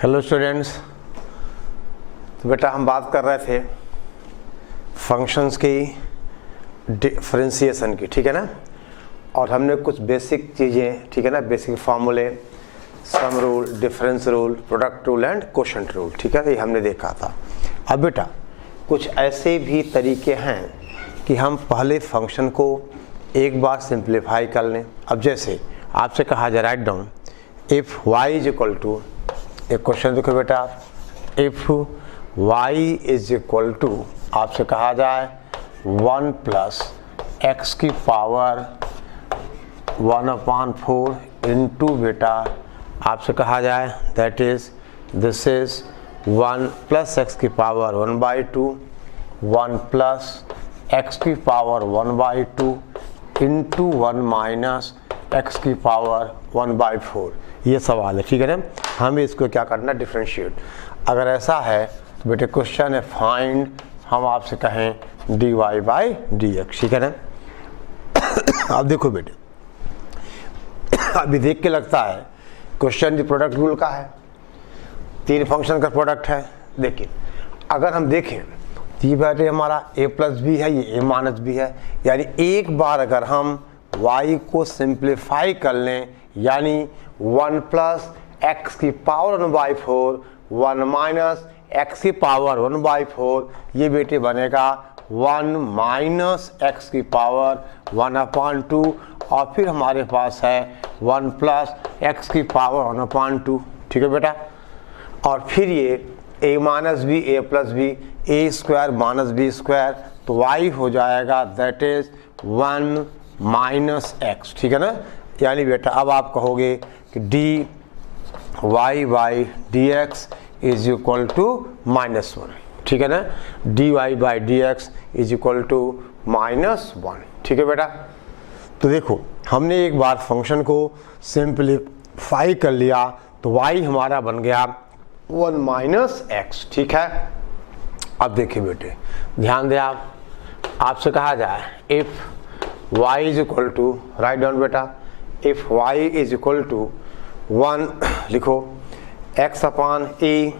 Hello students. तो बेटा हम बात कर रहे थे फंक्शंस की डिफरेंशिएशन की, ठीक है ना। और हमने कुछ बेसिक चीज़ें, ठीक है ना, बेसिक फार्मूले, sum rule, difference rule, product rule and quotient rule, ठीक है, ये हमने देखा था। अब बेटा कुछ ऐसे भी तरीके हैं कि हम पहले फंक्शन को एक बार सिंप्लीफाई कर लें। अब जैसे आपसे कहा जाए write down if y is equal to, एक क्वेश्चन देखो बेटा, if y is equal to आपसे कहा जाए 1 प्लस एक्स की पावर 1/4 इंटू बेटा आपसे कहा जाए that is this is 1 plus x की पावर 1/2 1 प्लस एक्स की पावर 1/2 इंटू 1 माइनस एक्स की पावर 1/4। ये सवाल है, ठीक है ना। हमें इसको क्या करना, डिफरेंशिएट। अगर ऐसा है तो बेटे क्वेश्चन है फाइंड, हम आपसे कहें dy बाई dx, ठीक है ना। अब देखो बेटे, अभी देख के लगता है क्वेश्चन जो प्रोडक्ट रूल का है, तीन फंक्शन का प्रोडक्ट है। देखिए अगर हम देखें तो ये बेटे हमारा a प्लस बी है, ये a माइनस बी है। यानी एक बार अगर हम y को सिंप्लीफाई कर लें, यानी 1 प्लस एक्स की पावर 1/4 1 माइनस एक्स की पावर 1/4, ये बेटे बनेगा 1 माइनस एक्स की पावर 1/2 और फिर हमारे पास है 1 प्लस एक्स की पावर 1/2, ठीक है बेटा। और फिर ये a minus b, a plus b, a square minus b square, तो y हो जाएगा दैट इज 1 माइनस एक्स, ठीक है ना। यानी बेटा अब आप कहोगे कि dy by dx is equal to -1, ठीक है ना। dy by dx is equal to -1, ठीक है बेटा। तो देखो हमने एक बार फंक्शन को सिंप्लीफाई कर लिया तो y हमारा बन गया 1 माइनस एक्स, ठीक है। अब देखिए बेटे ध्यान दें आप, आपसे कहा जाए if y is equal to, write down बेटा, if y is equal to 1 लिखो x upon a,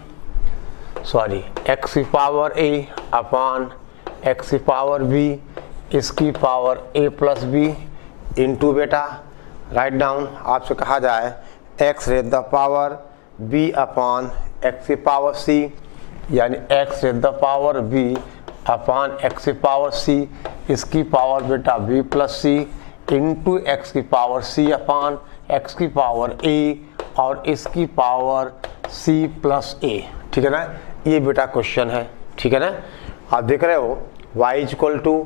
sorry x की पावर a अपान x की पावर b, इसकी power a plus b into बेटा राइट डाउन आपसे कहा जाए x raise the power b upon x की पावर c, यानी x raise the power b upon x की पावर c, इसकी पावर बेटा b plus c into x की पावर c अपान एक्स की पावर a और इसकी पावर c प्लस a, ठीक है ना। ये बेटा क्वेश्चन है, ठीक है ना। आप देख रहे हो y is equal to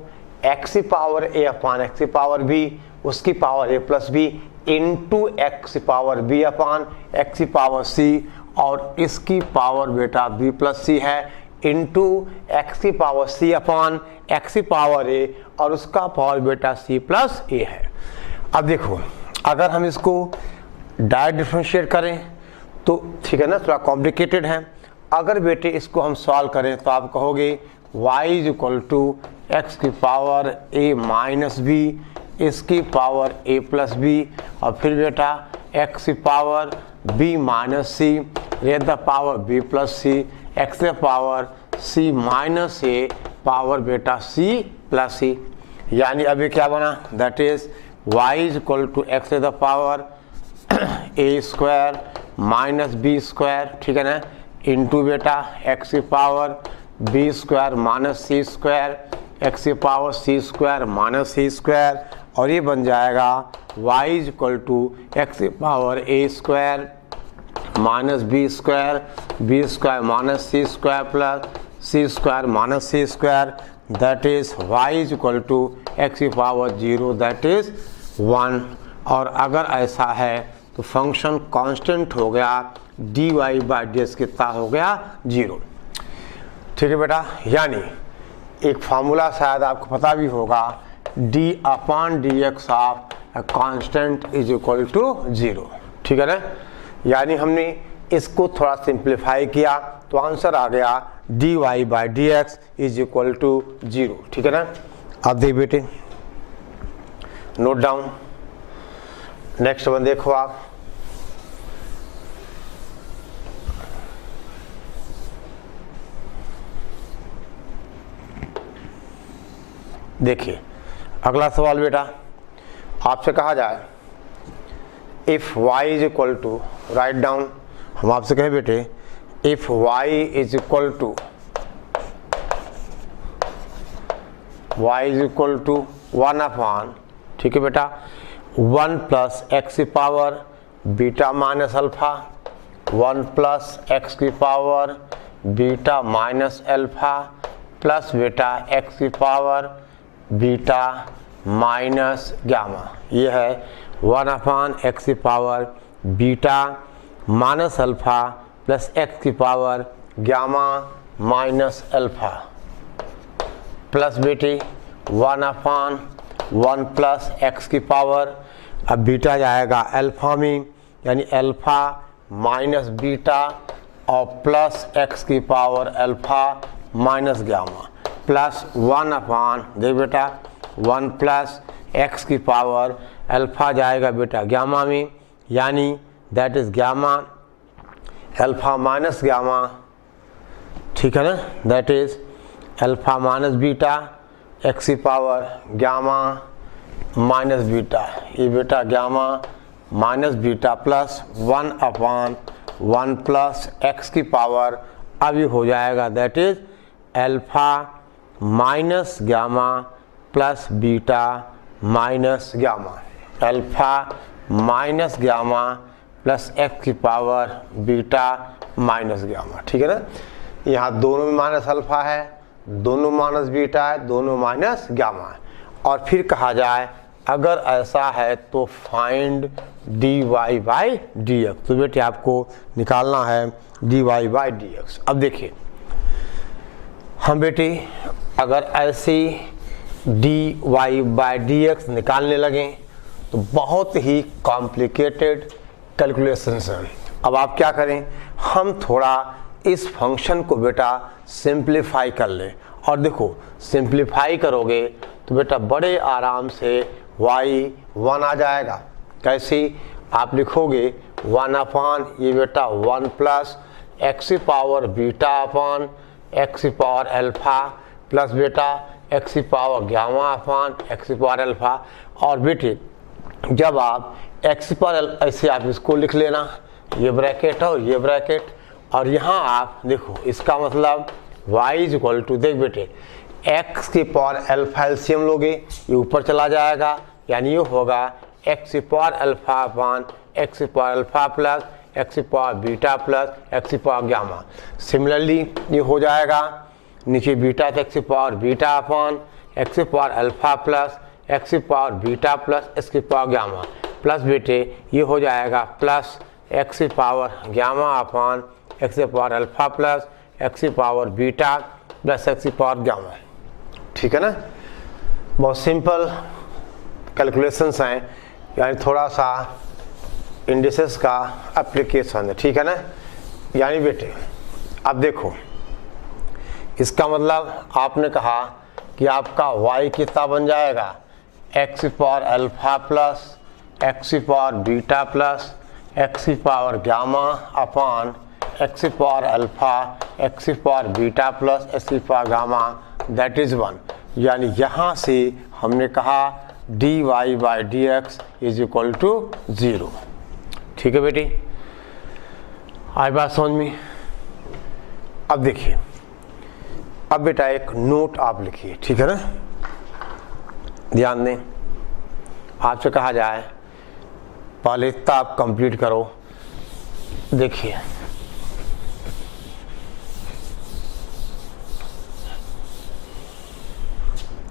x की पावर a अपान एक्स की पावर b, उसकी power a plus b into x की पावर b अपान एक्स की पावर c और इसकी पावर बेटा b प्लस c है इंटू एक्स की पावर c अपान एक्स की पावर a और उसका पावर बेटा c प्लस a है। अब देखो अगर हम इसको डायरेक्ट डिफरेंशिएट करें तो ठीक है ना, थोड़ा कॉम्प्लिकेटेड है। अगर बेटे इसको हम सॉल्व करें तो आप कहोगे y is equal to x की पावर a माइनस बी, इसकी पावर a प्लस बी और फिर बेटा x की power b minus c raise the power b plus c, x की power c minus a power बेटा c प्लस सी। यानी अभी क्या बना, that is y is equal to x to the power a square minus b square, ठीक है ना, into बेटा एक्स की power b square minus c square, x की power c square minus c square और ये बन जाएगा y is equal to x की power a square minus b square minus c square plus c square minus c square, that is y is equal to x की power 0 that is 1। और अगर ऐसा है तो फंक्शन कांस्टेंट हो गया, dy by dx कितना हो गया 0, ठीक है बेटा। यानी एक फार्मूला शायद आपको पता भी होगा, d upon dx of constant is equal to 0, ठीक है ना। यानी हमने इसको थोड़ा सिंप्लीफाई किया तो आंसर आ गया dy by dx is equal to 0, ठीक है ना। अब देख बेटे नोट डाउन, नेक्स्ट वन देखो आप, देखिए अगला सवाल बेटा, आपसे कहा जाए if y is equal to, write down, हम आपसे कहें बेटे if y is equal to 1 upon, ठीक है बेटा, 1 प्लस एक्स की power beta minus alpha, 1 plus x की power beta minus alpha plus बेटा एक्स की पावर बीटा माइनस गामा, ये है 1 अपॉन एक्स की power beta minus alpha plus x की power gamma minus alpha plus बेटी 1 upon 1 plus x की power, अब बीटा जाएगा अल्फा में, यानी अल्फा माइनस बीटा और प्लस एक्स की power alpha minus gamma plus 1 upon, देख बेटा 1 प्लस एक्स की पावर अल्फा जाएगा बेटा गामा में, यानी that is gamma alpha minus gamma, ठीक है ना, that is alpha minus beta x की पावर गामा माइनस बीटा, ये बेटा gamma minus beta plus 1 upon 1 plus x की पावर, अब ये हो जाएगा that is alpha minus gamma plus beta minus gamma, alpha minus gamma plus x की power beta minus gamma, ठीक है ना। यहाँ दोनों में माइनस अल्फा है, दोनों माइनस बीटा है, दोनों माइनस गामा है। और फिर कहा जाए अगर ऐसा है तो find d y by d x, तो बेटे आपको निकालना है d y by d x. अब देखिए हम बेटे अगर ऐसी d y by d x निकालने लगें तो बहुत ही कॉम्प्लिकेटेड कैलकुलेशंस हैं। अब आप क्या करें, हम थोड़ा इस फंक्शन को बेटा सिंप्लीफाई कर लें, और देखो सिंप्लीफाई करोगे तो बेटा बड़े आराम से y1 आ जाएगा। कैसी, आप लिखोगे 1 अपॉन ये बेटा 1 प्लस एक्स की पावर बीटा अपॉन एक्स की पावर अल्फा प्लस बेटा एक्स की पावर गामा अपॉन एक्स की पावर अल्फा। और बेटे जब आप एक्स की पावर ऐसे आप इसको लिख लेना, ये ब्रैकेट और ये ब्रैकेट, और यहाँ आप देखो इसका मतलब y इज इक्वल टू, देख बेटे x की पावर अल्फा एलसीएम लोगे ये ऊपर चला जाएगा, यानी ये होगा x की पावर अल्फा अपॉन x की पावर अल्फा प्लस x की पावर बीटा प्लस x की पावर गामा। सिमिलरली ये हो जाएगा नीचे बीटा तो x की पावर बीटा अपॉन x की पावर अल्फा प्लस x की पावर बीटा प्लस x की पावर गामा प्लस बेटे ये हो जाएगा प्लस x की पावर गामा अपॉन x की पावर अल्फा प्लस x की पावर बीटा प्लस x की पावर गामा। ठीक है ना, बहुत सिंपल कैलकुलेशंस हैं, यानी थोड़ा सा इंडिसेस का एप्लीकेशन है, ठीक है ना। यानी बेटे अब देखो इसका मतलब आपने कहा कि आपका y कितना बन जाएगा, x की पावर अल्फा प्लस x की पावर बीटा प्लस x की पावर गामा अपॉन x की पावर अल्फा x की पावर बीटा प्लस x की पावर गामा, दैट इज 1। यानी यहाँ से हमने कहा d y by d x is equal to 0। ठीक है बेटी, आई बात समझ में। अब देखिए, अब बेटा एक नोट आप लिखिए, ठीक है ना, ध्यान दें। आपसे कहा जाए पहले इतना आप कंप्लीट करो। देखिए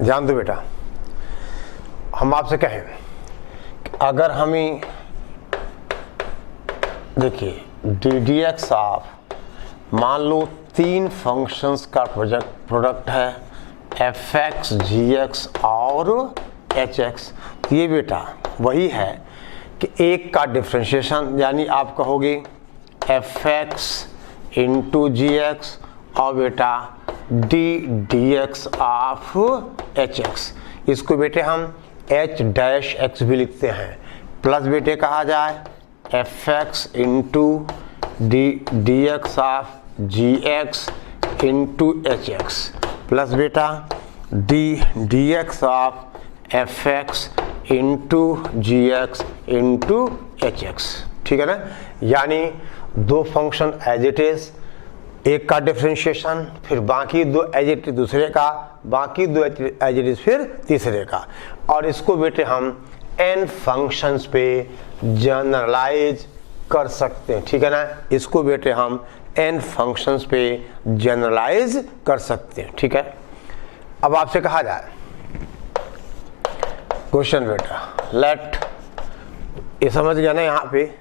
ध्यान दो बेटा, हम आपसे कहें अगर हमें देखिए डी डी एक्स ऑफ मान लो 3 फंक्शंस का प्रोडक्ट है एफ एक्स जी एक्स और एच एक्स। ये बेटा वही है कि एक का डिफ्रेंशिएशन, यानी आप कहोगे F x into g x और बेटा d d x of H x. इसको बेटे हम एच डैश एक्स भी लिखते हैं, प्लस बेटे कहा जाए f x into d d x of g x into h x, plus बेटा d x of f x into g x into h x, ठीक है ना। यानी दो फंक्शन एज इट इज, एक का डिफरेंशिएशन, फिर बाकी दो एज इट इज दूसरे का, बाकी दो एज इट इज फिर तीसरे का, और इसको बेटे हम n फंक्शंस पे जनरलाइज कर सकते हैं, ठीक है ना। इसको बेटे हम n फंक्शंस पे जनरलाइज कर सकते हैं, ठीक है। अब आपसे कहा जाए क्वेश्चन बेटा, लेट, ये समझ गया ना यहाँ पे,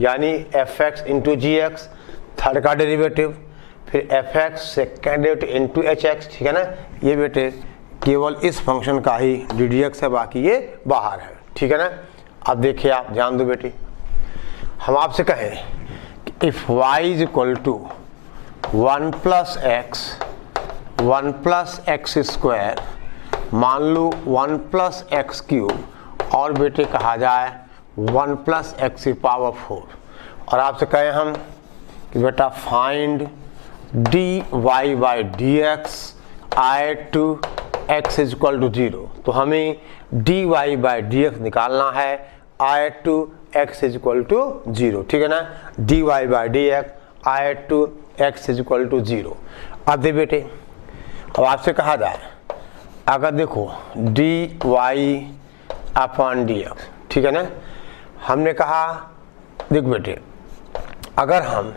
यानी F x into g x third का डेरिवेटिव, फिर F x second derivative into h x, ठीक है ना। ये बेटे केवल इस फंक्शन का ही डी डी एक्स है, बाकी ये बाहर है, ठीक है ना। अब देखिए, आप ध्यान दो बेटी, हम आपसे कहें if y is equal to 1 plus x square, मान लो 1 प्लस एक्स क्यूब, और बेटे कहा जाए 1 प्लस एक्स की पावर 4, और आपसे कहें हम कि बेटा find d y by d x I to x is equal to 0, तो हमें d y by d x निकालना है I to x is equal to 0, ठीक है ना। D y by d x I to x is equal to 0। अब दे बेटे, अब आपसे कहा जाए अगर देखो d y upon d x, ठीक है ना। हमने कहा देख बेटे, अगर हम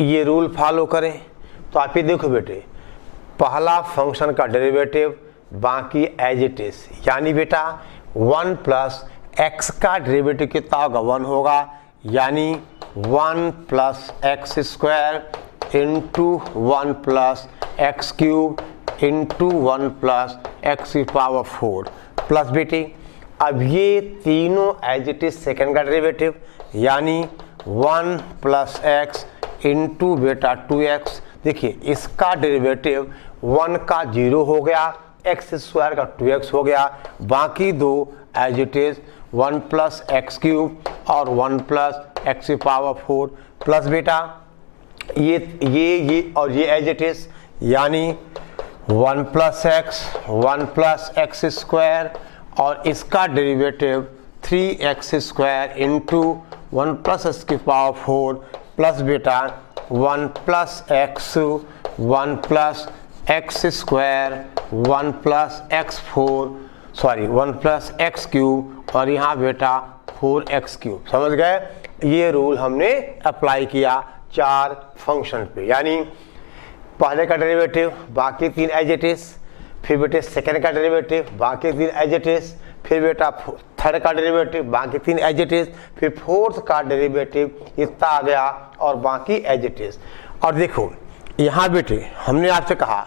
ये रूल फॉलो करें तो आप ये देखो बेटे, पहला फंक्शन का डेरिवेटिव बाकी एज इट इज, यानी बेटा 1 प्लस एक्स का डेरिवेटिव कितना होगा 1 होगा, यानी 1 plus x square into 1 plus x cube into 1 plus x की पावर 4 प्लस बेटे, अब ये तीनों एज इट इज सेकेंड का डेरिवेटिव, यानी 1 प्लस एक्स इंटू बेटा 2x, देखिए इसका डेरिवेटिव 1 का 0 हो गया, एक्स स्क्वायर का 2x हो गया, बाकी दो as it is 1 plus x cube और 1 प्लस एक्स की पावर 4 प्लस बेटा ये और ये एज इट इज, यानी 1 प्लस एक्स स्क्वायर और इसका derivative 3x square into 1 plus x की पावर 4 प्लस बेटा 1 plus x square 1 plus x cube और यहाँ बेटा 4x क्यूब। समझ गए, ये रूल हमने अप्लाई किया 4 फंक्शन पे, यानी पहले का डेरिवेटिव बाकी 3 एज इट इज, फिर बेटे सेकेंड का डेरिवेटिव बाकी 3 एज इट इज, फिर बेटा थर्ड का डेरिवेटिव बाकी 3 एज इट इज, फिर फोर्थ का डेरिवेटिव इतना आ गया और बाकी एज इट इज। और देखो यहाँ बेटे हमने आपसे कहा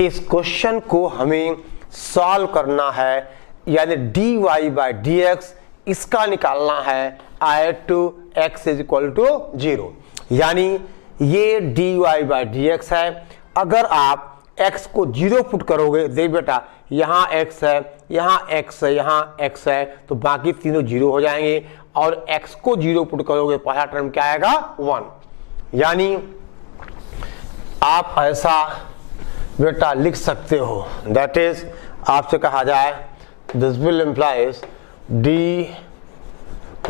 इस क्वेश्चन को हमें सॉल्व करना है, यानी d y by d x इसका निकालना है I to x is equal to 0, यानी ये d y by d x है। अगर आप x को 0 पुट करोगे, देख बेटा यहाँ x है, यहाँ x है, यहाँ x है, तो बाकी तीनों 0 हो जाएंगे, और x को 0 पुट करोगे पहला टर्म क्या आएगा 1, यानी आप ऐसा बेटा लिख सकते हो, दैट इज आपसे कहा जाए this will implies d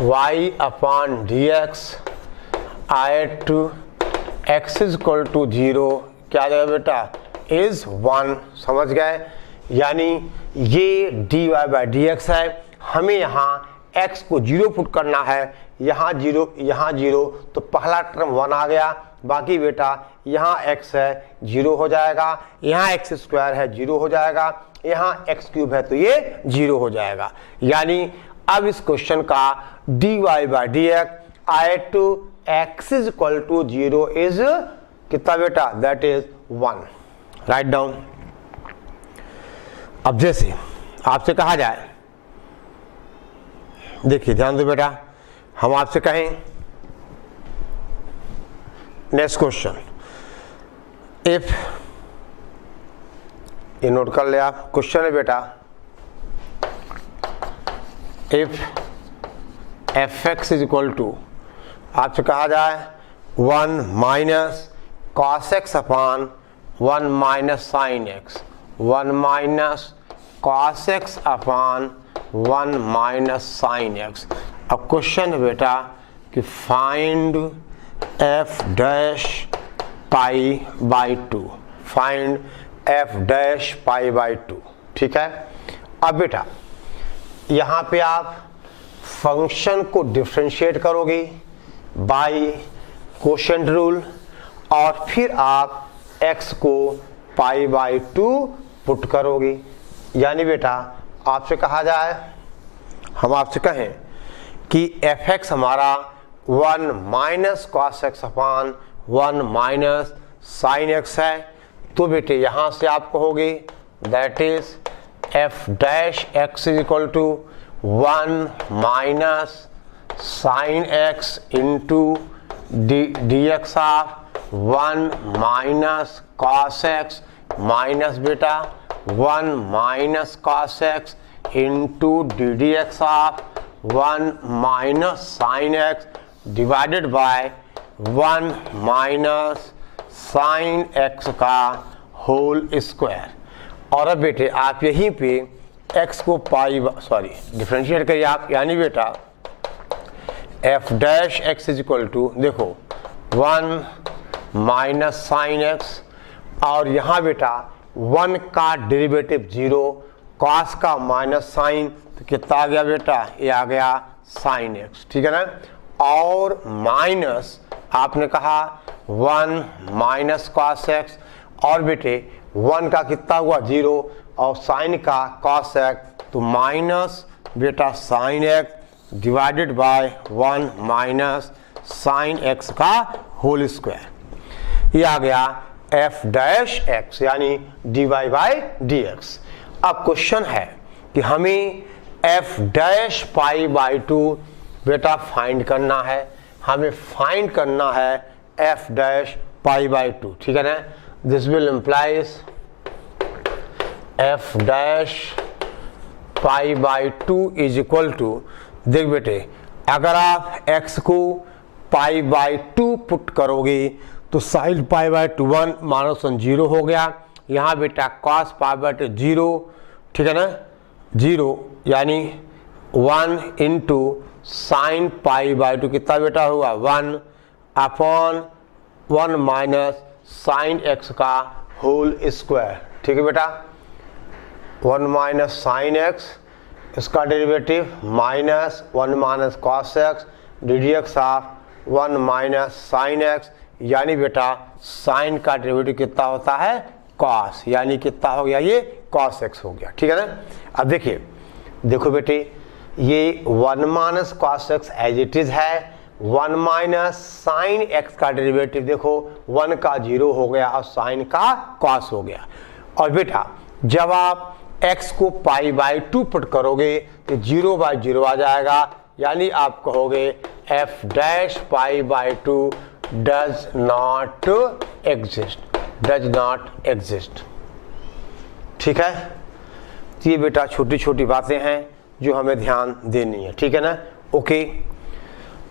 y upon d x I to x is equal to 0 क्या आ जाएगा बेटा इज 1। समझ गए, यानी ये d y by d x है, हमें यहाँ x को 0 पुट करना है, यहाँ 0 यहाँ 0, तो पहला टर्म 1 आ गया, बाकी बेटा यहाँ x है 0 हो जाएगा, यहाँ x स्क्वायर है 0 हो जाएगा, यहाँ x क्यूब है तो ये 0 हो जाएगा। यानी अब इस क्वेश्चन का d y by d x I to x is equal to 0 is कितना बेटा दैट इज 1। Write down. अब जैसे आपसे कहा जाए, देखिए ध्यान दो बेटा, हम आपसे कहें नेक्स्ट क्वेश्चन, इफ ये नोट कर ले आप, क्वेश्चन है बेटा if f x is equal to, आपसे कहा जाए 1 minus cos x upon 1 minus sine x, 1 minus cos x upon 1 minus sine x. अब क्वेश्चन है बेटा कि find f dash pi by 2, find f dash pi by 2। ठीक है, अब बेटा यहाँ पे आप फंक्शन को डिफ्रेंशिएट करोगे बाय कोशेंट रूल और फिर आप x को पाई बाई 2 पुट करोगे। यानी बेटा आपसे कहा जाए, हम आपसे कहें कि fx हमारा 1 minus cos x upon 1 minus sine x है, तो बेटे यहाँ से आप कहोगे that is f dash x is equal to 1 minus sine x into d x of 1 minus cos x minus बेटा 1 minus cos x into d d x of 1 minus sine x divided by 1 minus sine x का whole square. और अब बेटे आप यहीं पे x को पाई differentiate करिए आप, यानी बेटा f dash x is equal to देखो 1 माइनस साइन एक्स और यहाँ बेटा 1 का डेरिवेटिव 0, कॉस का माइनस साइन तो कितना आ गया बेटा, ये आ गया साइन एक्स। ठीक है ना, और माइनस आपने कहा 1 माइनस कॉस एक्स और बेटे 1 का कितना हुआ 0 और साइन का कॉस एक्स तो माइनस बेटा sine x divided by 1 minus sine x का होल स्क्वायर। ये आ गया एफ डैश एक्स यानी d y by d x. अब क्वेश्चन है कि हमें एफ डैश पाई बाई 2 बेटा फाइंड करना है, हमें फाइंड करना है एफ डैश पाई बाई 2। ठीक है ना, this will implies f dash pi by 2 is equal to, देख बेटे अगर आप x को पाई बाई 2 पुट करोगे तो साइन पाई बाई 2 1 माइनस 1 0 हो गया, यहाँ बेटा कॉस पाई बाई 2 0। ठीक है ना, 0 यानी 1 इंटू साइन पाई बाई 2 कितना बेटा हुआ 1 अपॉन 1 माइनस साइन एक्स का होल स्क्वायर। ठीक है बेटा, 1 माइनस साइन एक्स इसका derivative minus 1 minus cos x D d x of 1 minus sine x, यानी बेटा साइन का डेरिवेटिव कितना होता है कॉस, यानी कितना हो गया ये कॉस एक्स हो गया। ठीक है ना, अब देखिए देखो बेटे ये 1 minus cos x as it is है, 1 माइनस साइन एक्स का डेरिवेटिव देखो 1 का 0 हो गया और साइन का कॉस हो गया। और बेटा जब आप x को पाई बाई 2 पुट करोगे तो 0 बाई 0 आ जाएगा, यानी आप कहोगे F dash pi by 2 does not exist, does not exist. ठीक है, तो ये बेटा छोटी छोटी बातें हैं जो हमें ध्यान देनी है। ठीक है ना, ओके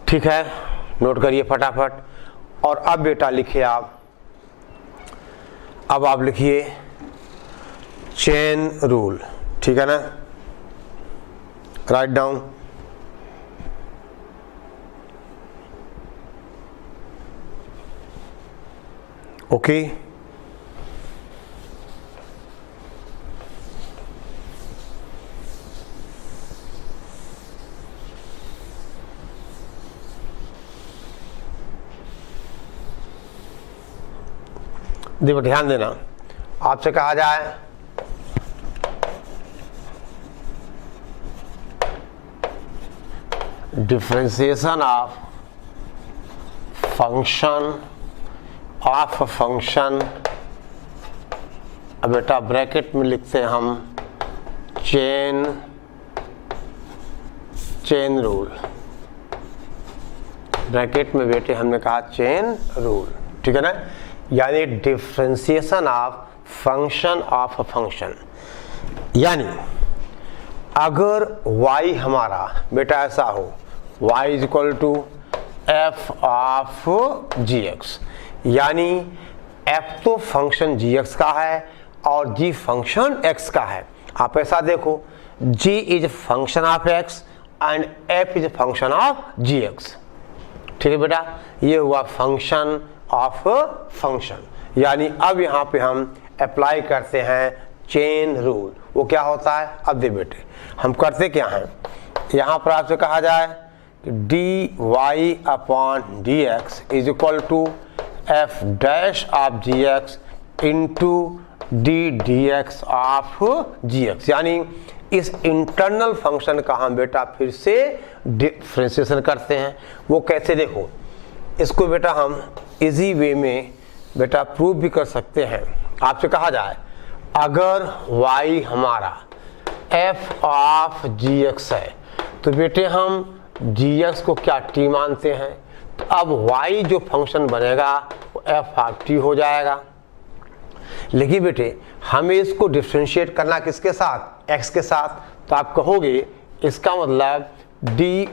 ठीक है, नोट करिए फटाफट। और अब बेटा लिखिए अब आप लिखिए चेन रूल। ठीक है ना, राइट डाउन। ओके देखो ध्यान देना, आपसे कहा जाए differentiation of function of function, अब बेटा ब्रैकेट में लिखते हैं हम चेन रूल, ब्रैकेट में बेटे हमने कहा चेन रूल। ठीक है ना, यानी differentiation of function of function, यानी अगर y हमारा बेटा ऐसा हो y is equal to f of g x, यानी f तो फंक्शन g x का है और g फंक्शन x का है। आप ऐसा देखो, g is function of x and f is function of gx। ठीक है बेटा, ये हुआ फंक्शन ऑफ फंक्शन। यानी अब यहाँ पे हम अप्लाई करते हैं चेन रूल। वो क्या होता है, अब दे बेटे हम करते क्या हैं, यहाँ पर आपसे कहा जाए कि dy upon dx is equal to f dash of gx into d dx of gx। यानी इस इंटरनल फंक्शन का हम बेटा फिर से डिफरेंशिएशन करते हैं। वो कैसे, देखो इसको बेटा हम इजी वे में बेटा प्रूव भी कर सकते हैं। आपसे कहा जाए अगर y हमारा f ऑफ gx है तो बेटे हम gx को क्या t मानते हैं, तो अब y जो फंक्शन बनेगा वो f ऑफ t हो जाएगा। लेकिन बेटे हमें इसको डिफरेंशिएट करना किसके साथ, x के साथ। तो आप कहोगे इसका मतलब dy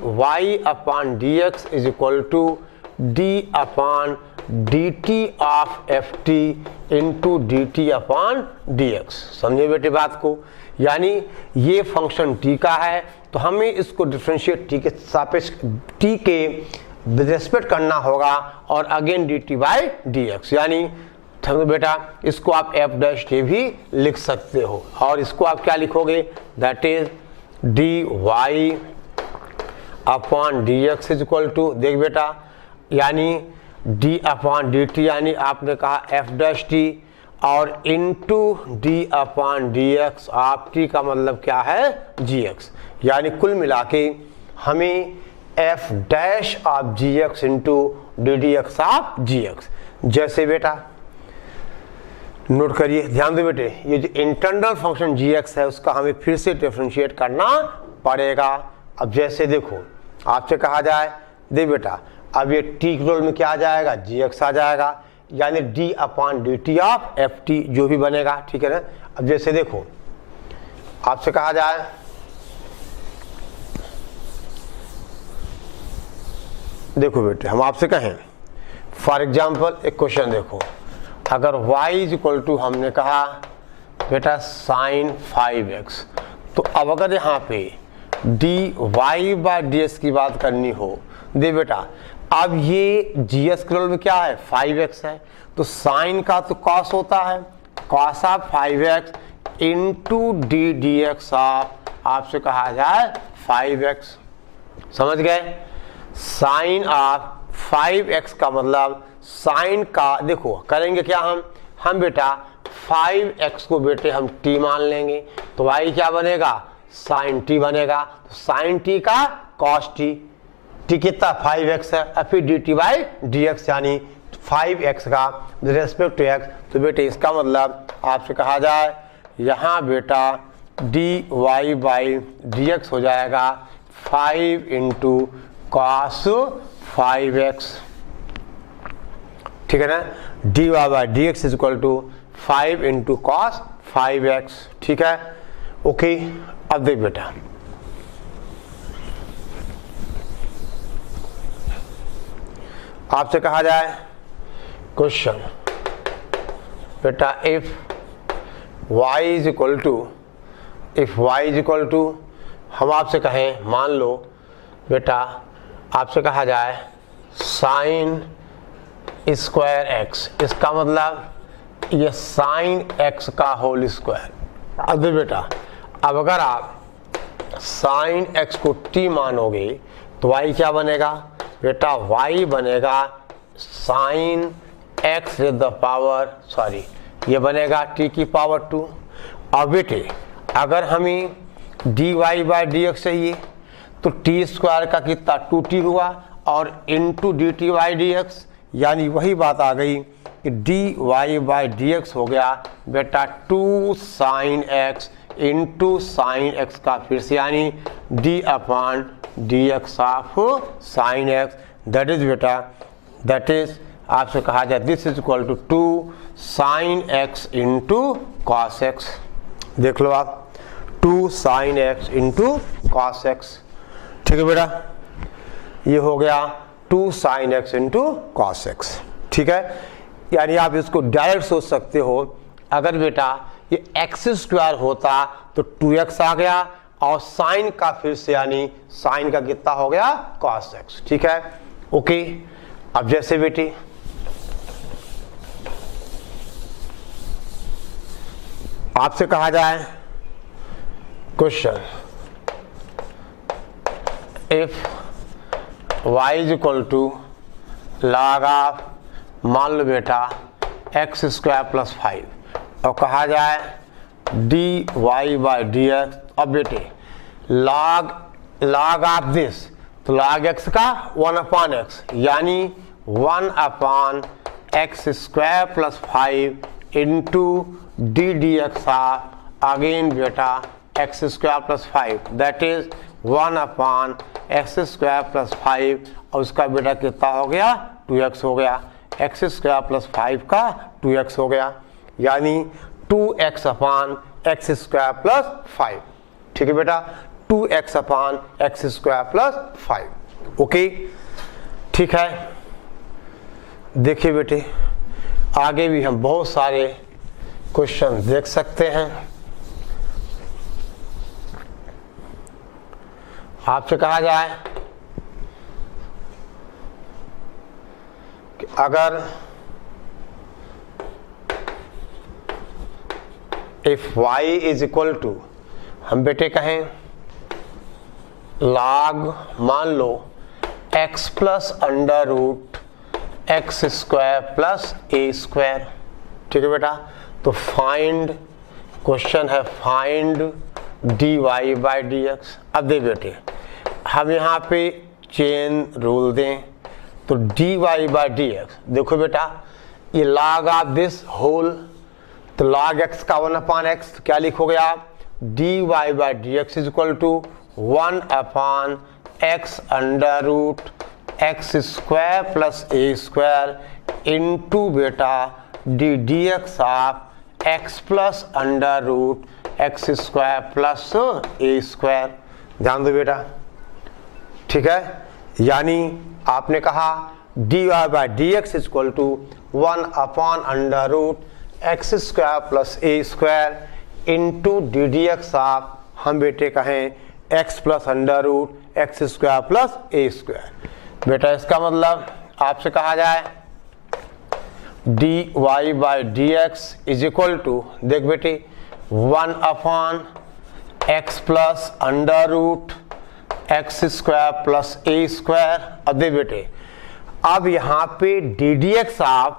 upon dx is equal to d upon dt of ft into dt upon dx। समझे बेटे बात को, यानी ये फंक्शन t का है तो हमें इसको डिफरेंशिएट t के सापेक्ष t के रिस्पेक्ट करना होगा और अगेन dt बाई dx। यानी बेटा इसको आप f डैश t भी लिख सकते हो और इसको आप क्या लिखोगे, that is dy upon dx is equal to, देख बेटा यानी d अपॉन dt यानी आपने कहा f डैश t और into d upon dx of t का मतलब क्या है gx। यानी कुल मिला के हमें f dash of gx into d dx of gx। जैसे बेटा नोट करिए, ध्यान दो बेटे, ये जो इंटरनल फंक्शन gx है उसका हमें फिर से डिफरेंशिएट करना पड़ेगा। अब जैसे देखो आपसे कहा जाए, दे बेटा अब ये t के रोल में क्या आ जाएगा, gx आ जाएगा, यानी d upon dt of ft जो भी बनेगा। ठीक है ना। अब जैसे देखो आपसे कहा जाए देखो बेटे हम आपसे कहें फॉर एग्जाम्पल एक क्वेश्चन देखो, अगर y इज इक्वल टू हमने कहा बेटा साइन 5x, तो अब अगर यहाँ पे dy बाय dx की बात करनी हो, दे बेटा अब ये gx के रोल में क्या है 5x है, तो साइन का तो cos होता है, cos of 5x into d dx of आपसे कहा जाए 5x। समझ गए, साइन ऑफ 5x का मतलब साइन का, देखो करेंगे क्या हम बेटा 5x को बेटे हम t मान लेंगे तो y क्या बनेगा, साइन t बनेगा। तो साइन t का cos t, t कितना 5x है, और फिर dt बाई dx यानी 5x का रिस्पेक्ट टू x। तो बेटे इसका मतलब आपसे कहा जाए यहाँ बेटा dy बाई dx हो जाएगा 5 इंटू cos 5x। ठीक है ना, dy by dx is equal to 5 into cos 5x। ठीक है, ओके। अब देख बेटा आपसे कहा जाए क्वेश्चन बेटा if y is equal to हम आपसे कहें मान लो बेटा आपसे कहा जाए साइन स्क्वायर x, इसका मतलब ये साइन x का होल स्क्वायर। अब बेटा अब अगर आप साइन x को t मानोगे तो y क्या बनेगा बेटा, y बनेगा sine x with the power ये बनेगा t की पावर 2। अब बेटे अगर हमें dy बाई dx चाहिए तो t स्क्वायर का कितना 2t हुआ और इंटू dt बाई dx, यानी वही बात आ गई कि dy बाई dx हो गया बेटा 2 sine x into sine x का फिर से यानी d upon dx of sine x। That is बेटा दैट इज आपसे कहा जाए this is equal to 2 sine x into cos x। देख लो आप 2 sine x into cos x। ठीक है बेटा, ये हो गया 2 sine x into cos x। ठीक है, यानी आप इसको डायरेक्ट सोच सकते हो, अगर बेटा ये एक्स स्क्वायर होता तो 2x आ गया, और साइन का फिर से यानी साइन का कितना हो गया cos x। ठीक है, ओके। अब जैसे बेटी आपसे कहा जाए question, if y is equal to log of, मान लो बेटा एक्स स्क्वायर प्लस 5, और कहा जाए dy बाई डी एक्स। अब बेटे log ऑफ दिस, तो log x का 1/x यानी 1/x square plus 5 into d d x of again बेटा x square plus 5, that is 1/x square plus 5, और उसका बेटा कितना हो गया 2x हो गया, x स्क्वायर प्लस 5 का 2x हो गया, यानी 2x/x स्क्वायर प्लस 5। ठीक है बेटा, 2x/x स्क्वायर प्लस 5। ओके, ठीक है। देखिए बेटे आगे भी हम बहुत सारे क्वेश्चन देख सकते हैं। आपसे कहा जाए कि अगर if y is equal to, हम बेटे कहें log, मान लो x plus under root x square plus a square. ठीक है बेटा, तो फाइंड, क्वेश्चन है find dy by d x. अब दे बेटे हम यहाँ पे चेन रूल दें, तो dy बाई डी एक्स, देखो बेटा ये log ऑफ दिस होल, तो log x का 1/x, तो क्या लिखोगे आप dy by d x is equal to 1/x under root x square plus a square into बेटा d d x of x plus under root x square plus a square. ध्यान दो बेटा, ठीक है, यानी आपने कहा dy by d x is equal to 1/अंडर root x square plus a square into d d x of, हम बेटे कहें x plus under root x square plus a square. बेटा इसका मतलब आपसे कहा जाए dy by d x is equal to, देख बेटे 1/x plus under root x square plus a square. अब देख बेटे अब यहाँ पे d d x of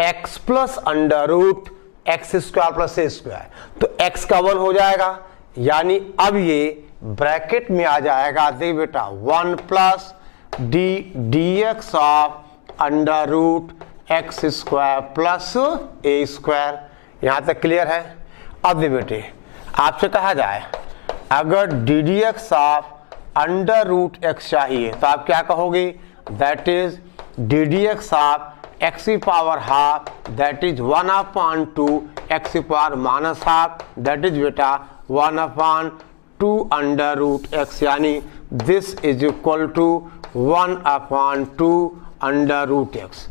x plus under root x square plus a square, तो x का 1 हो जाएगा, यानी अब ये ब्रैकेट में आ जाएगा, देख बेटा 1 plus d d x of under root x square plus a square. यहाँ तक क्लियर है। अब देख बेटे आपसे कहा जाए अगर d d x of under root x चाहिए, तो आप क्या कहोगे, that is d d x of x की power half, that is 1/2 x की power minus half, that is बेटा 1/2 अंडर रूट एक्स, यानी this is equal to 1/2 under root x,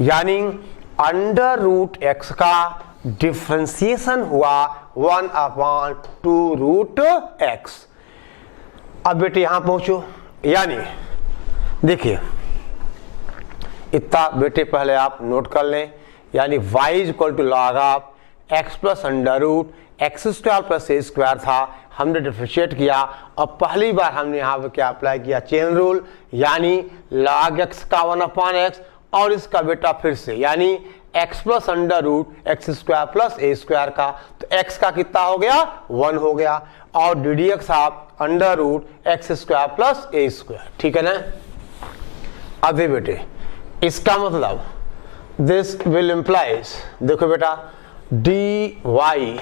यानी अंडर रूट एक्स का डिफ्रेंसिएशन हुआ 1/2 root x. अब बेटे यहां पहुंचो, यानी देखिए इतना बेटे पहले आप नोट कर लें, यानी y is equal to log of x plus under root x square plus a square था, हमने डिफरेंशिएट किया और पहली बार हमने यहाँ पे क्या अप्लाई किया, चेन रूल, यानी log x का 1/x और इसका बेटा फिर से यानी x plus under root x square plus a square का, तो x का कितना हो गया 1 हो गया, और d d x of under root x square plus a square. ठीक है ना। अभी बेटे इसका मतलब दिस विल इम्प्लाइज, देखो बेटा d y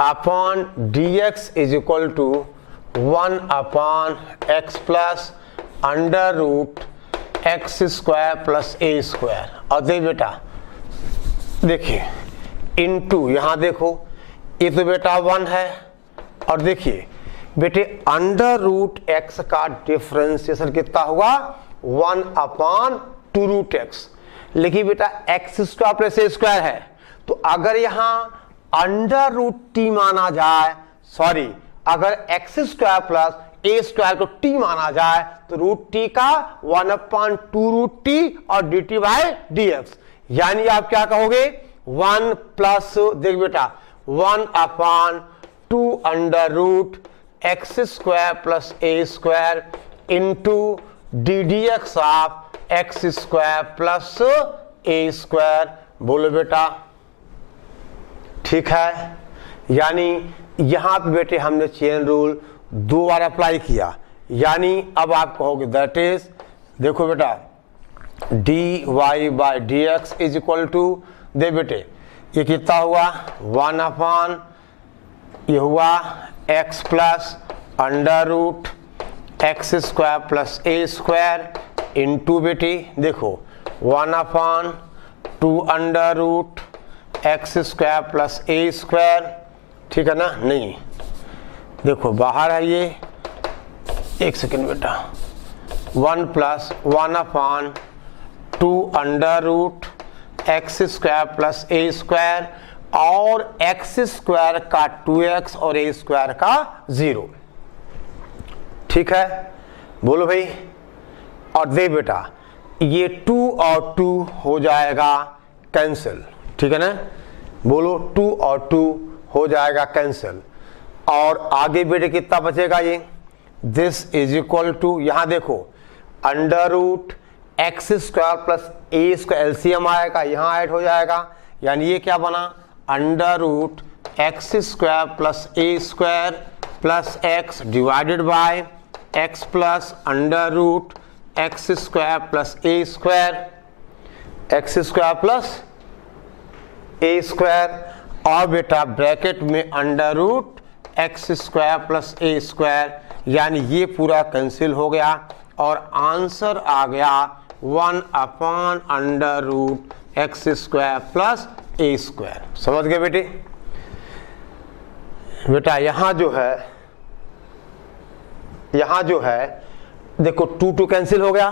upon d x is equal to 1/x plus under root x square plus a square. और देख बेटा देखिए इनटू, यहाँ देखो ये तो बेटा 1 है, और देखिए बेटे अंडर रूट एक्स का डिफरेंशिएशन कितना हुआ 1/2 रूट एक्स, लेकिन बेटा x square plus a square है, तो अगर यहाँ अंडर रूट टी माना जाए, सॉरी अगर x square plus a square को टी माना जाए तो रूट टी का 1/2 रूट टी और d t by d x, यानी आप क्या कहोगे 1 प्लस, देख बेटा 1/2 under root x square plus a square into d d x of x square plus a square. बोलो बेटा ठीक है, यानी यहां पे बेटे हमने चेन रूल 2 बार अप्लाई किया, यानी अब आप कहोगे दैट इज, देखो बेटा d y by d x is equal to, दे बेटे ये कितना हुआ 1/, ये हुआ x plus under root x square plus a square into बेटी देखो 1/2 under root x square plus a square, ठीक है ना, नहीं देखो बाहर है ये, एक सेकेंड बेटा 1 plus 1/2 under root x square plus a square और एक्स स्क्वायर का 2x और ए स्क्वायर का 0, ठीक है। बोलो भाई, और दे बेटा ये 2 और 2 हो जाएगा कैंसिल, ठीक है ना, बोलो 2 और 2 हो जाएगा कैंसिल, और आगे बेटे कितना बचेगा ये, दिस इज इक्वल टू, यहां देखो under root x square plus a square LCM आएगा, यहां ऐड हो जाएगा, यानी ये क्या बना under root x square plus a square plus x divided by x plus under root x square plus a square, x square plus a square, और बेटा ब्रैकेट में under root x square plus a square, यानी ये पूरा cancel हो गया और answer आ गया 1/अंडर root x square plus a square. समझ गए बेटे? बेटा यहां जो है देखो 2 कैंसिल हो गया,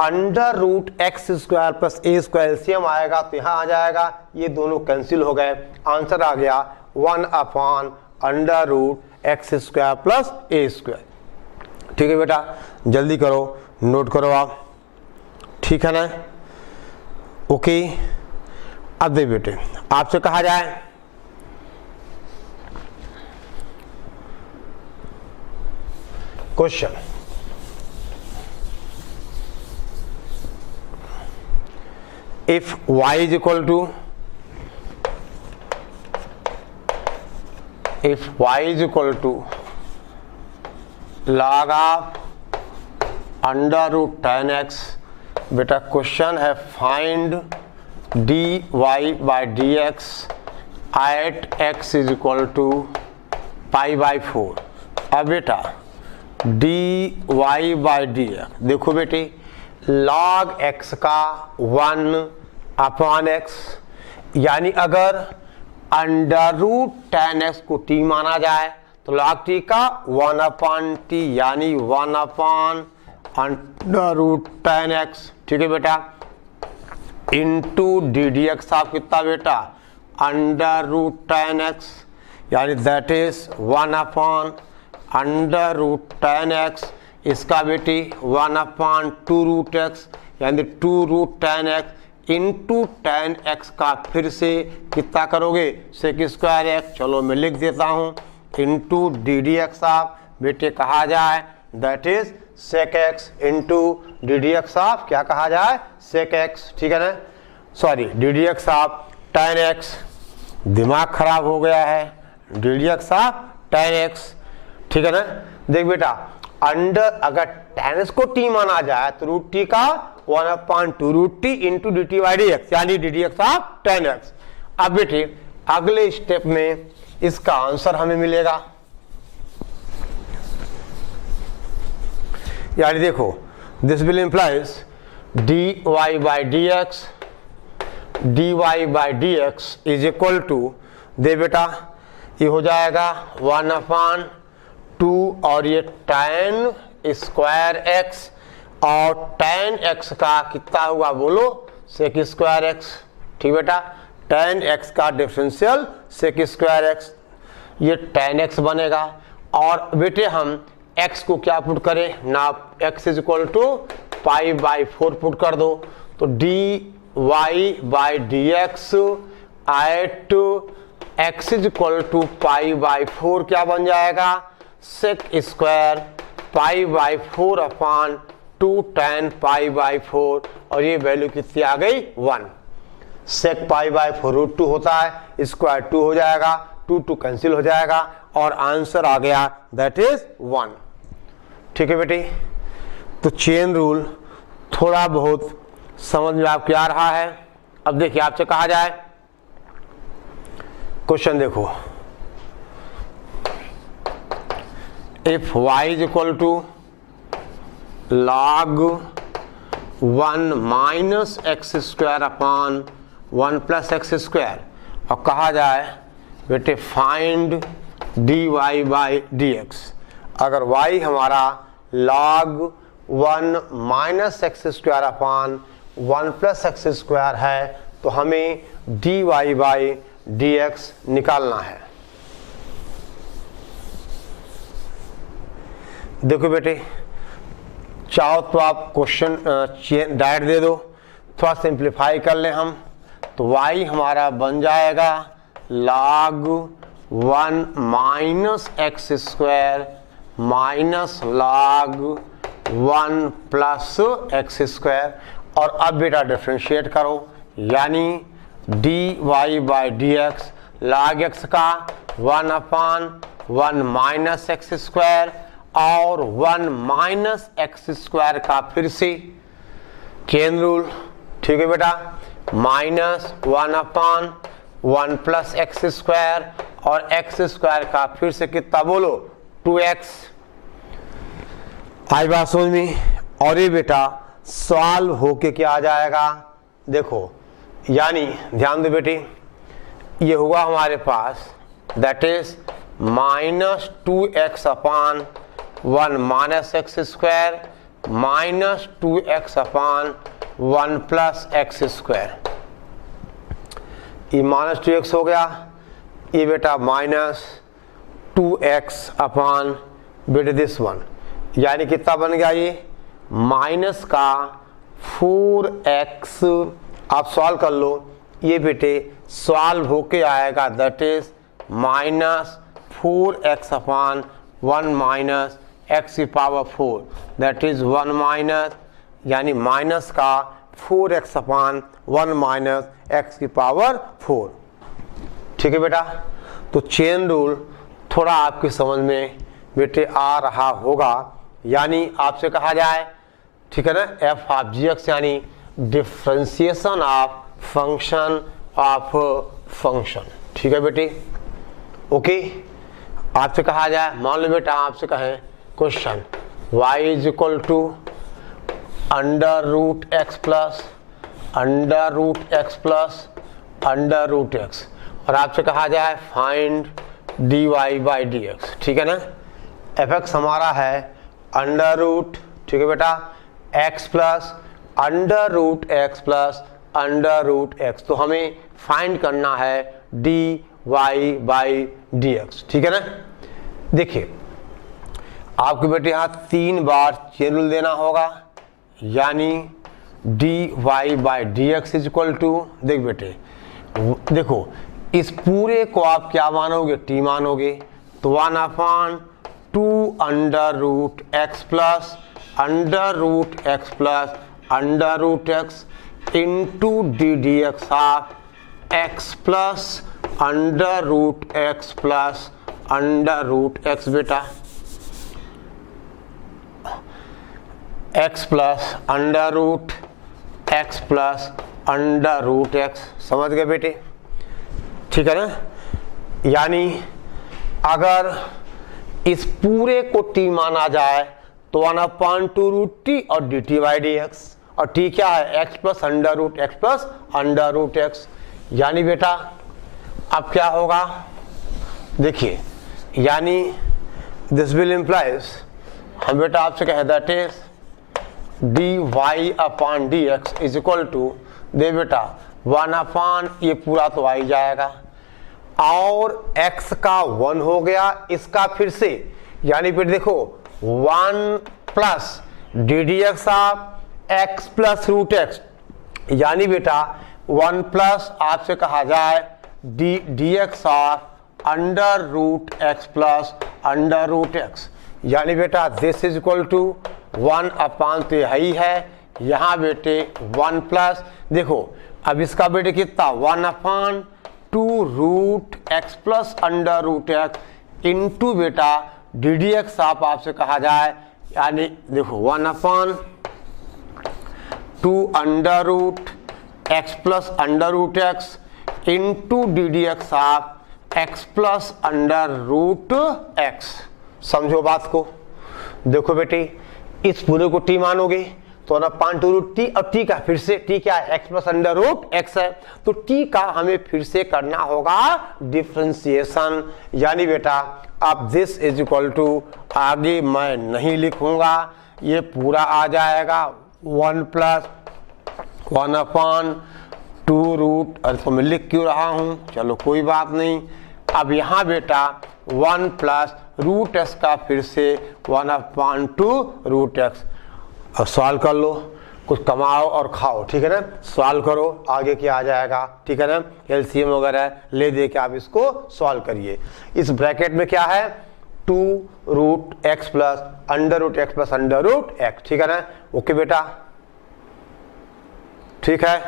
under root x square plus a square LCM आएगा तो यहां आ जाएगा, ये दोनों कैंसिल हो गए, आंसर आ गया 1/अंडर root x square plus a square. ठीक है बेटा, जल्दी करो, नोट करो आप, ठीक है ना, ओके। अब दे बेटे आपसे कहा जाए question, if y is equal to log of under root 10x, बेटा क्वेश्चन है find dy by dx at x is equal to π/4। अब बेटा dy बाई dx देखो बेटे log x का 1/x, यानी अगर अंडर रूट 10x को t माना जाए तो log t का 1/t यानी 1/अंडर रूट 10x, ठीक है बेटा, इंटू डी डी एक्स आप कितना बेटा अंडर रूट 10x, यानी दैट इज 1/अंडर रूट 10x, इसका बेटी 1/2 रूट एक्स यानी 2 रूट 10x इंटू 10x का फिर से कितना करोगे सेक स्क्वायर एक्स, चलो मैं लिख देता हूँ, इंटू डी डी एक्स आप बेटे कहा जाए that is sec x into d d x आप क्या कहा जाए सेक एक्स, ठीक है ना, सॉरी डी डी एक्स आप 10x, दिमाग खराब हो गया है, डी डी एक्स आप 10x, ठीक है ना। देख बेटा अंडर अगर 10x को t माना जाए तो रूट t का 1/2 root t into d t by d x यानी डी डी एक्स आप 10x। अब बेटे अगले स्टेप में इसका आंसर हमें मिलेगा, यानी देखो this will implies dy by d x is equal to, दे बेटा ये हो जाएगा 1/2 और ये tan स्क्वायर एक्स और tan x का कितना हुआ बोलो सेक स्क्वायर एक्स, ठीक बेटा, tan x का डिफरेंशियल sec स्क्वायर x, ये tan x बनेगा। और बेटे हम x को क्या पुट करें ना, x is equal to pi by 4 put कर दो, तो dy by dx at x is equal to pi by 4 क्या बन जाएगा, sec square pi by 4 upon 2 tan pi by 4, और ये वैल्यू कितनी आ गई 1। sec पाई बाई 4 रूट 2 होता है, स्क्वायर 2 हो जाएगा, 2 कैंसिल हो जाएगा और आंसर आ गया दैट इज 1। ठीक है बेटी, तो चेन रूल थोड़ा बहुत समझ में आपके आ रहा है। अब देखिए आपसे कहा जाए, क्वेश्चन देखो, if y is equal to log 1 minus x square upon 1 plus x square, और कहा जाए बेटे फाइंड dy बाई dx, अगर y हमारा log 1 minus x square upon 1 plus x square है, तो हमें dy बाई dx निकालना है। देखो बेटे, चाहो तो आप क्वेश्चन डायरेक्ट दे दो, थोड़ा सिंप्लीफाई कर लें हम, तो y हमारा बन जाएगा log 1 minus x square minus log 1 plus x square, और अब बेटा डिफ्रेंशिएट करो, यानी dy by dx log x का 1 अपान 1 माइनस एक्स स्क्वायर और 1 माइनस एक्स स्क्वायर का फिर से चेन रूल। ठीक है बेटा, माइनस 1 अपान 1 प्लस एक्स स्क्वायर और एक्स स्क्वायर का फिर से कितना बोलो 2x। आई बात समझ में? और ये बेटा सॉल्व होके क्या आ जाएगा, देखो, यानी ध्यान दो बेटी, ये हुआ हमारे पास that is minus 2x upon 1 minus x square minus 2x upon 1 plus x square, ये माइनस 2x हो गया, ये बेटा माइनस 2x अपान बेटे दिस वन, यानी कितना बन गया ये माइनस का 4x। आप सॉल्व कर लो, ये बेटे सॉल्व होके आएगा that is minus 4x upon 1 minus x की पावर 4, दैट इज 1 माइनस, यानी माइनस का 4x अपान 1 माइनस एक्स की पावर 4। ठीक है बेटा, तो चेन रूल थोड़ा आपकी समझ में बेटे आ रहा होगा, यानी आपसे कहा जाए, ठीक है ना, एफ ऑफ जी एक्स यानी differentiation of function of function. ठीक है बेटी, ओके। आपसे कहा जाए, मान लो बेटा आपसे कहें question y is equal to under root x plus under root x plus under root x, और आपसे कहा जाए find dy by d x. ठीक है ना, एफ एक्स हमारा है अंडर रूट, ठीक है बेटा, x plus under root x plus under root x, तो हमें फाइंड करना है dy बाई डी एक्स। ठीक है ना, देखिए आपके बेटे यहाँ 3 बार चेन रूल देना होगा, यानी dy by d x is equal to, देख बेटे देखो इस पूरे को आप क्या मानोगे t मानोगे, तो 1 upon 2 under root x plus under root x plus under root x into d d x of x plus under root x plus under root x, बेटा x plus under root x plus under root x, समझ गए बेटे? ठीक है ना, यानी अगर इस पूरे को t माना जाए तो 1 अपान 2 रूट टी और d t by d x, और t क्या है x plus under root x plus under root x, यानी बेटा अब क्या होगा, देखिए, यानी दिस विल इम्प्लाइज, हम बेटा आपसे कहे that is dy upon d x is equal to, दे बेटा 1 अपान ये पूरा तो आ ही जाएगा, और x का 1 हो गया इसका फिर से, यानी फिर देखो 1 plus d d x of x plus root x, यानी बेटा 1 प्लस आपसे कहा जाए d d x of under root x plus under root x, यानी बेटा this is equal to 1 upon तो यही है, यहाँ बेटे 1 प्लस देखो अब इसका बेटे कितना 1 upon 2 root x plus under root x into बेटा डी डी एक्स आप आपसे कहा जाए, यानी देखो 1 upon 2 under root x plus under root x into d d x of x plus under root x. समझो बात को, देखो बेटे इस पूरे को टी मानोगे तो ना 5 टू रूट टी, और टी का फिर से टी क्या है x plus under root x है, तो टी का हमें फिर से करना होगा डिफरेंशिएशन, यानी बेटा अब दिस इज इक्वल टू आगे मैं नहीं लिखूंगा, ये पूरा आ जाएगा 1 प्लस 1 अपान 2 रूट, अरे तो मैं लिख क्यों रहा हूं, चलो कोई बात नहीं। अब यहाँ बेटा 1 प्लस रूट एक्स का फिर से 1 अपान 2 रूट एक्स, अब सॉल्व कर लो, कुछ कमाओ और खाओ, ठीक है ना, सॉल्व करो आगे क्या आ जाएगा, ठीक है ना, एलसीएम वगैरह ले दे के आप इसको सॉल्व करिए। इस ब्रैकेट में क्या है 2 root x plus under root x plus under root x, ठीक है ना, ओके बेटा, ठीक है।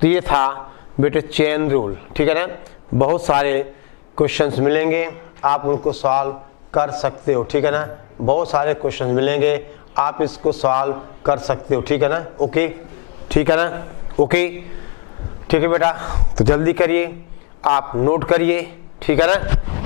तो ये था बेटे चेन रूल, ठीक है ना, बहुत सारे क्वेश्चंस मिलेंगे आप उनको सॉल्व कर सकते हो, ठीक है ना, बहुत सारे क्वेश्चंस मिलेंगे आप इसको सॉल्व कर सकते हो, ठीक है ना, ओके, ठीक है ना, ओके, ठीक है बेटा, तो जल्दी करिए आप नोट करिए, ठीक है ना।